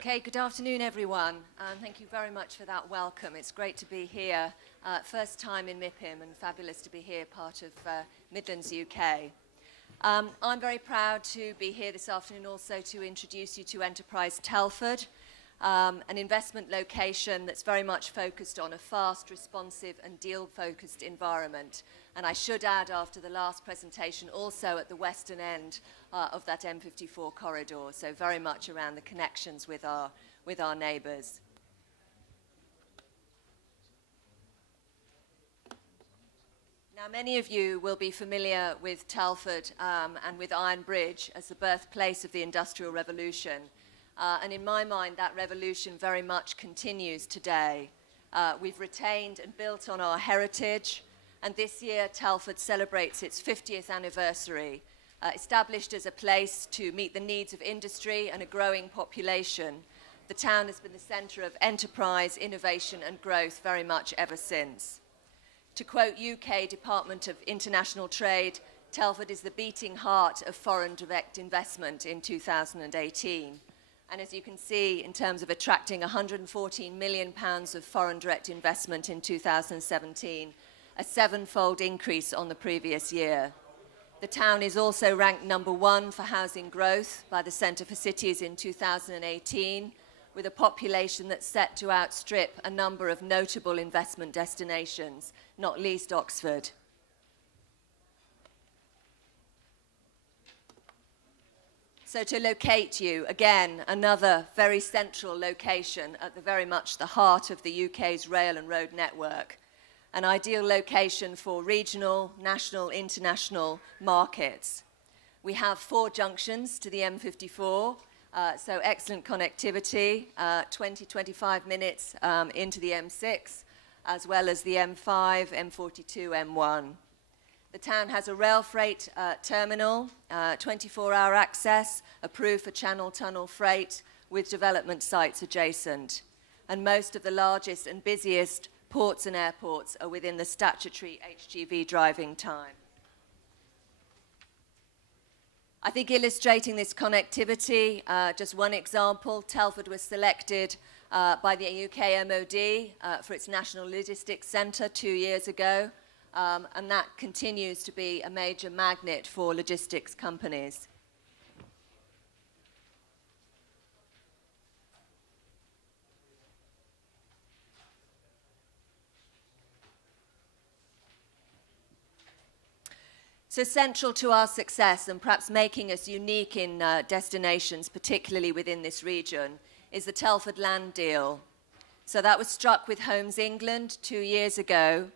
Okay, good afternoon, everyone, and thank you very much for that welcome. It's great to be here, first time in MIPIM, and fabulous to be here, part of Midlands, UK. I'm very proud to be here this afternoon also to introduce you to Enterprise Telford, an investment location that's very much focused on a fast, responsive and deal-focused environment. And I should add, after the last presentation, also at the western end of that M54 corridor, so very much around the connections with our neighbours. Now, many of you will be familiar with Telford and with Iron Bridge as the birthplace of the Industrial Revolution. And in my mind, that revolution very much continues today. We've retained and built on our heritage, and this year Telford celebrates its 50th anniversary, established as a place to meet the needs of industry and a growing population. The town has been the centre of enterprise, innovation and growth very much ever since. To quote UK Department of International Trade, Telford is the beating heart of foreign direct investment in 2018. And as you can see, in terms of attracting £114 million of foreign direct investment in 2017, a seven-fold increase on the previous year. The town is also ranked #1 for housing growth by the Centre for Cities in 2018, with a population that's set to outstrip a number of notable investment destinations, not least Oxford. So to locate you, again, another very central location at the very much the heart of the UK's rail and road network, an ideal location for regional, national, international markets. We have 4 junctions to the M54, so excellent connectivity, 20-25 minutes into the M6, as well as the M5, M42, M1. The town has a rail freight terminal, 24-hour access, approved for Channel Tunnel freight, with development sites adjacent. And most of the largest and busiest ports and airports are within the statutory HGV driving time. I think illustrating this connectivity, just one example, Telford was selected by the UK MOD for its National Logistics Centre 2 years ago. And that continues to be a major magnet for logistics companies. So central to our success, and perhaps making us unique in destinations, particularly within this region, is the Telford land deal. So that was struck with Homes England 2 years ago.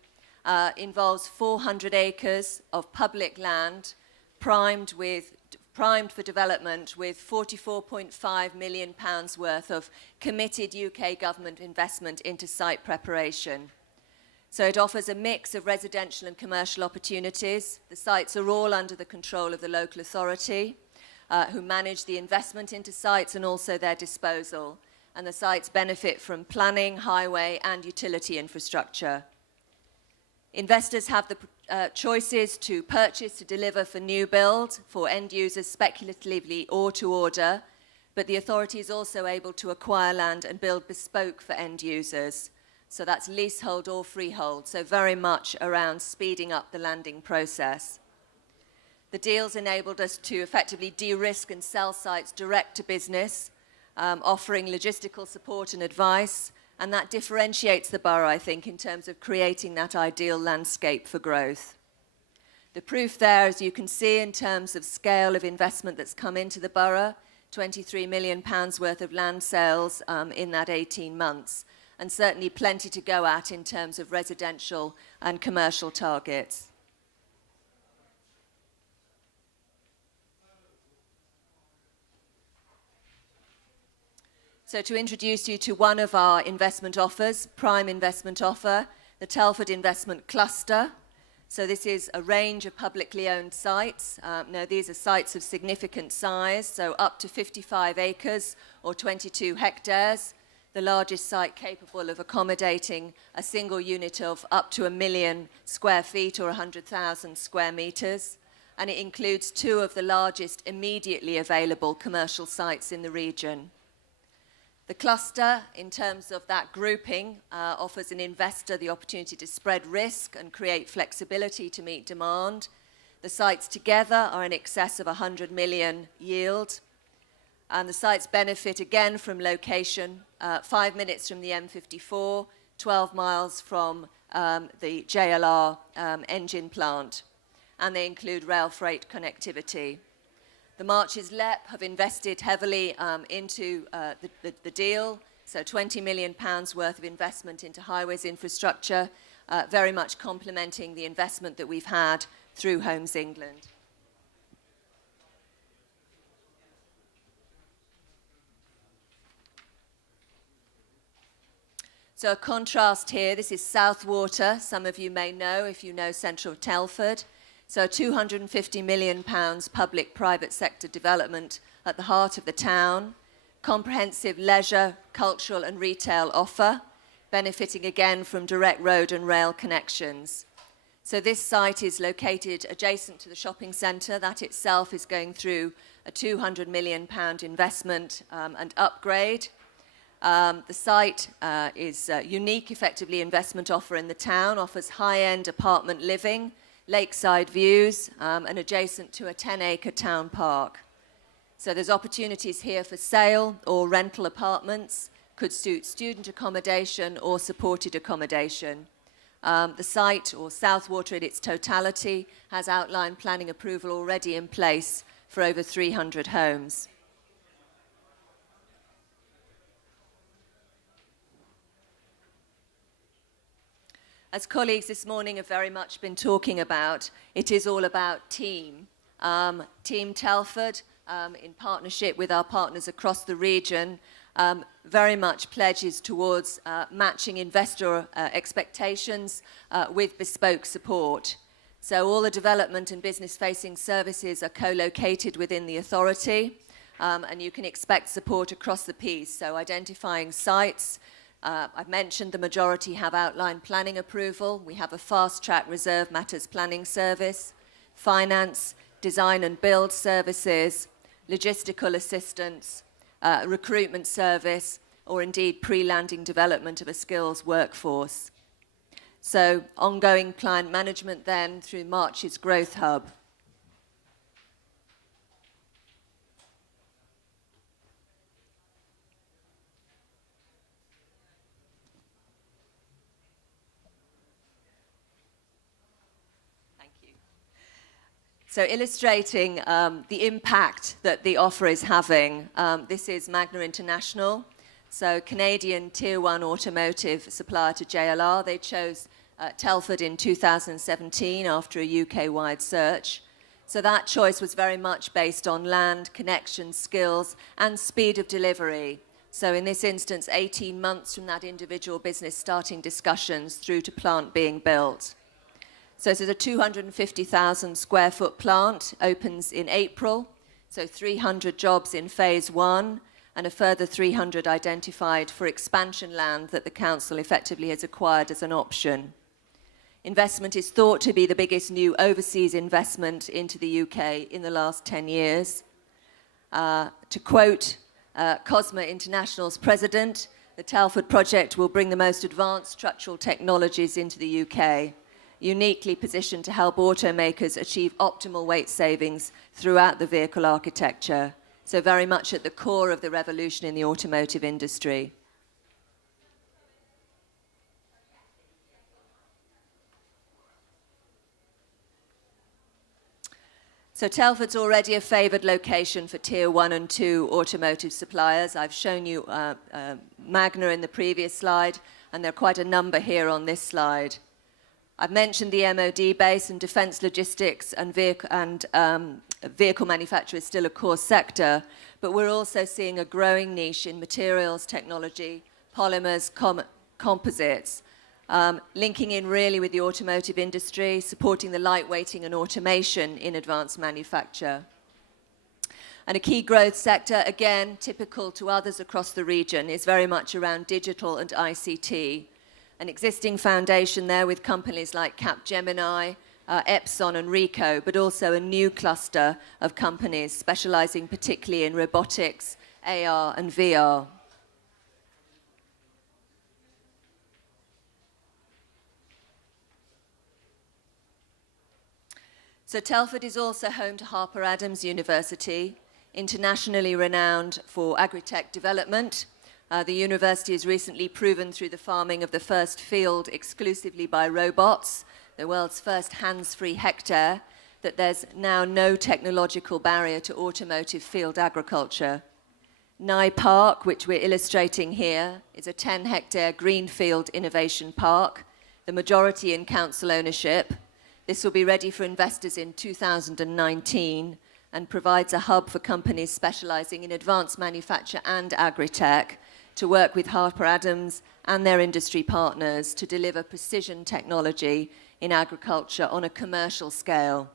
Involves 400 acres of public land primed for development with £44.5 million worth of committed UK government investment into site preparation. So it offers a mix of residential and commercial opportunities. The sites are all under the control of the local authority, who manage the investment into sites and also their disposal. And the sites benefit from planning, highway and utility infrastructure. Investors have the choices to purchase, to deliver for new build, for end users speculatively or to order, but the authority is also able to acquire land and build bespoke for end users. So that's leasehold or freehold, so very much around speeding up the landing process. The deals enabled us to effectively de-risk and sell sites direct to business, offering logistical support and advice. And that differentiates the borough, I think, in terms of creating that ideal landscape for growth. The proof there, as you can see, in terms of scale of investment that's come into the borough, £23 million worth of land sales in that 18 months, and certainly plenty to go at in terms of residential and commercial targets. So to introduce you to one of our investment offers, prime investment offer, the Telford Investment Cluster. So this is a range of publicly owned sites. Now these are sites of significant size, so up to 55 acres or 22 hectares. The largest site capable of accommodating a single unit of up to 1 million square feet or 100,000 square metres. And it includes 2 of the largest immediately available commercial sites in the region. The cluster, in terms of that grouping, offers an investor the opportunity to spread risk and create flexibility to meet demand. The sites together are in excess of 100 million yield. And the sites benefit again from location, 5 minutes from the M54, 12 miles from the JLR engine plant. And they include rail freight connectivity. The Marches LEP have invested heavily into the deal, so £20 million worth of investment into highways infrastructure, very much complementing the investment that we've had through Homes England. So a contrast here, this is Southwater, some of you may know if you know central Telford. So £250 million public-private sector development at the heart of the town, comprehensive leisure, cultural and retail offer, benefiting again from direct road and rail connections. So this site is located adjacent to the shopping centre. That itself is going through a £200 million investment and upgrade. The site is a unique, effectively, investment offer in the town, offers high-end apartment living, lakeside views, and adjacent to a 10-acre town park. So there's opportunities here for sale or rental apartments, could suit student accommodation or supported accommodation. The site, or Southwater in its totality, has outline planning approval already in place for over 300 homes. As colleagues this morning have very much been talking about, it is all about team. Team Telford, in partnership with our partners across the region, very much pledges towards matching investor expectations with bespoke support. So all the development and business-facing services are co-located within the authority, and you can expect support across the piece. So identifying sites, I've mentioned the majority have outline planning approval. We have a fast-track reserve matters planning service, finance, design and build services, logistical assistance, recruitment service, or indeed pre-landing development of a skills workforce. So ongoing client management then through March's Growth Hub. So illustrating the impact that the offer is having, this is Magna International, so Canadian Tier 1 automotive supplier to JLR. They chose Telford in 2017 after a UK-wide search. So that choice was very much based on land, connections, skills, and speed of delivery. So in this instance, 18 months from that individual business starting discussions through to plant being built. So this is a 250,000 square foot plant, opens in April, so 300 jobs in phase 1 and a further 300 identified for expansion land that the council effectively has acquired as an option. Investment is thought to be the biggest new overseas investment into the UK in the last 10 years. To quote Cosma International's president, the Telford project will bring the most advanced structural technologies into the UK, uniquely positioned to help automakers achieve optimal weight savings throughout the vehicle architecture. So very much at the core of the revolution in the automotive industry. So Telford's already a favoured location for Tier 1 and 2 automotive suppliers. I've shown you Magna in the previous slide, and there are quite a number here on this slide. I've mentioned the MOD base, and defence logistics and vehicle manufacture is still a core sector, but we're also seeing a growing niche in materials, technology, polymers, composites, linking in really with the automotive industry, supporting the lightweighting and automation in advanced manufacture. And a key growth sector, again, typical to others across the region, is very much around digital and ICT. An existing foundation there with companies like Capgemini, Epson and Ricoh, but also a new cluster of companies specialising particularly in robotics, AR and VR. So Telford is also home to Harper Adams University, internationally renowned for agri-tech development. The university has recently proven through the farming of the first field exclusively by robots, the world's first hands-free hectare, that there's now no technological barrier to automotive field agriculture. Nye Park, which we're illustrating here, is a 10-hectare greenfield innovation park, the majority in council ownership. This will be ready for investors in 2019 and provides a hub for companies specializing in advanced manufacture and agri-tech to work with Harper Adams and their industry partners to deliver precision technology in agriculture on a commercial scale.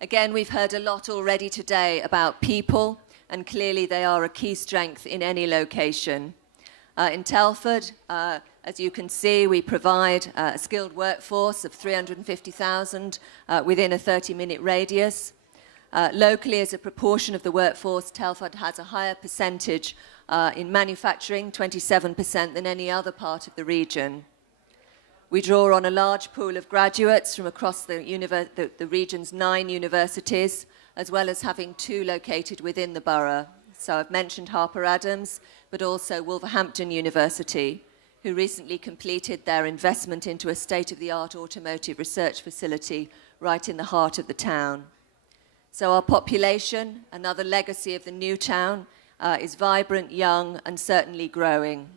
Again, we've heard a lot already today about people, and clearly they are a key strength in any location. In Telford, as you can see, we provide a skilled workforce of 350,000 within a 30-minute radius. Locally, as a proportion of the workforce, Telford has a higher percentage in manufacturing, 27%, than any other part of the region. We draw on a large pool of graduates from across the region's 9 universities, as well as having 2 located within the borough. So I've mentioned Harper Adams, but also Wolverhampton University, who recently completed their investment into a state-of-the-art automotive research facility right in the heart of the town. So our population, another legacy of the new town, is vibrant, young, and certainly growing.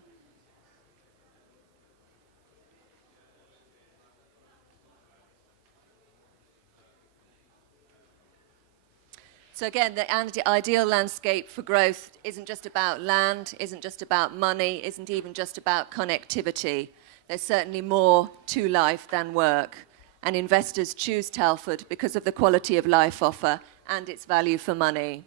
So again, the ideal landscape for growth isn't just about land, isn't just about money, isn't even just about connectivity. There's certainly more to life than work. And investors choose Telford because of the quality of life offer and its value for money.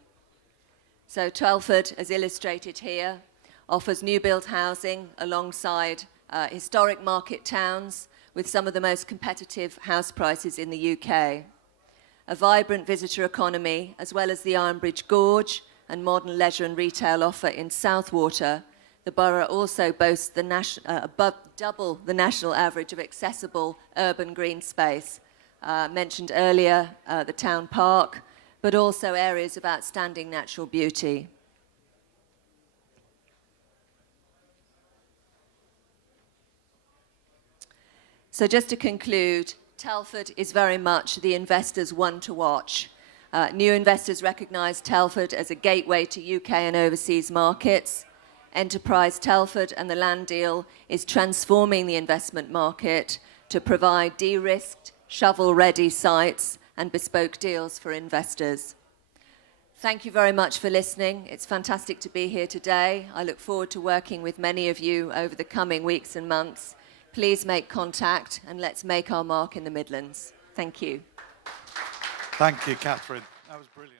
So Telford, as illustrated here, offers new build housing alongside historic market towns with some of the most competitive house prices in the UK. A vibrant visitor economy, as well as the Ironbridge Gorge and modern leisure and retail offer in Southwater, the borough also boasts above double the national average of accessible urban green space. Mentioned earlier, the town park, but also areas of outstanding natural beauty. So just to conclude, Telford is very much the investor's one to watch. New investors recognise Telford as a gateway to UK and overseas markets. Enterprise Telford and the land deal is transforming the investment market to provide de-risked, shovel-ready sites and bespoke deals for investors. Thank you very much for listening. It's fantastic to be here today. I look forward to working with many of you over the coming weeks and months. Please make contact and let's make our mark in the Midlands. Thank you. Thank you, Catherine. That was brilliant.